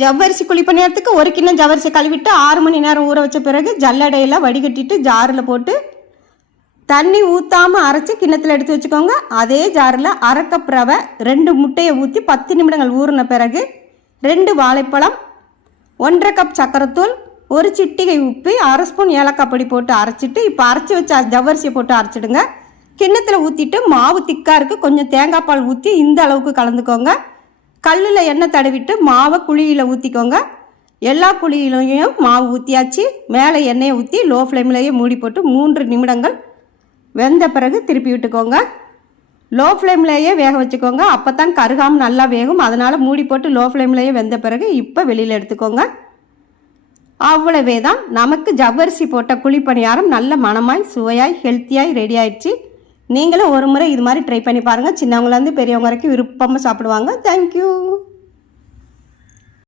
ஜவ்வரிசி குழிப்பணியாரத்துக்கு 1 கிண்ணம் ஜவ்வரிசி கழுவிட்டு 6 மணி நேரம் ஊற வச்ச பிறகு ஜல்லடையில் வடிகட்டிட்டு ஜாரில் போட்டு தண்ணி ஊற்றாமல் அரைச்சி கிண்ணத்தில் எடுத்து வச்சுக்கோங்க. அதே ஜாரில் 1/2 கப் ரவை, 2 முட்டையை ஊற்றி 10 நிமிடங்கள் ஊறின பிறகு 2 வாழைப்பழம், 1/2 கப் சக்கரைத்தூள், 1 சிட்டிகை உப்பு, 1/2 ஸ்பூன் ஏலக்காய் பொடி போட்டு அரைச்சிட்டு இப்போ அரைச்சி வச்ச ஜவ்வரிசியை போட்டு அரைச்சிடுங்க. கிண்ணத்தில் ஊற்றிட்டு மாவு திக்காக இருக்குது, கொஞ்சம் தேங்காய் பால் ஊற்றி இந்த அளவுக்கு கலந்துக்கோங்க. கல்லில் எண்ணெய் தடவிட்டு மாவை குழியில் ஊற்றிக்கோங்க. எல்லா குழியிலையும் மாவு ஊற்றியாச்சு. மேலே எண்ணெயை ஊற்றி லோ ஃப்ளேம்லேயே மூடி போட்டு 3 நிமிடங்கள் வெந்த பிறகு திருப்பி விட்டுக்கோங்க. லோ ஃப்ளேம்லேயே வேக வச்சுக்கோங்க, அப்போ தான் கருகாமல் நல்லா வேகும். அதனால் மூடி போட்டு லோ ஃப்ளேம்லேயே வெந்த பிறகு இப்போ வெளியில் எடுத்துக்கோங்க. அவ்வளவே தான், நமக்கு ஜவ்வரிசி போட்ட குழிப்பணியாரம் நல்ல மணமாய் சுவையாய் ஹெல்த்தியாய் ரெடி ஆயிடுச்சு. நீங்களும் ஒரு முறை இது மாதிரி ட்ரை பண்ணி பாருங்கள். சின்னவங்கலேருந்து பெரியவங்க வரைக்கும் விருப்பமாக சாப்பிடுவாங்க. தேங்க்யூ.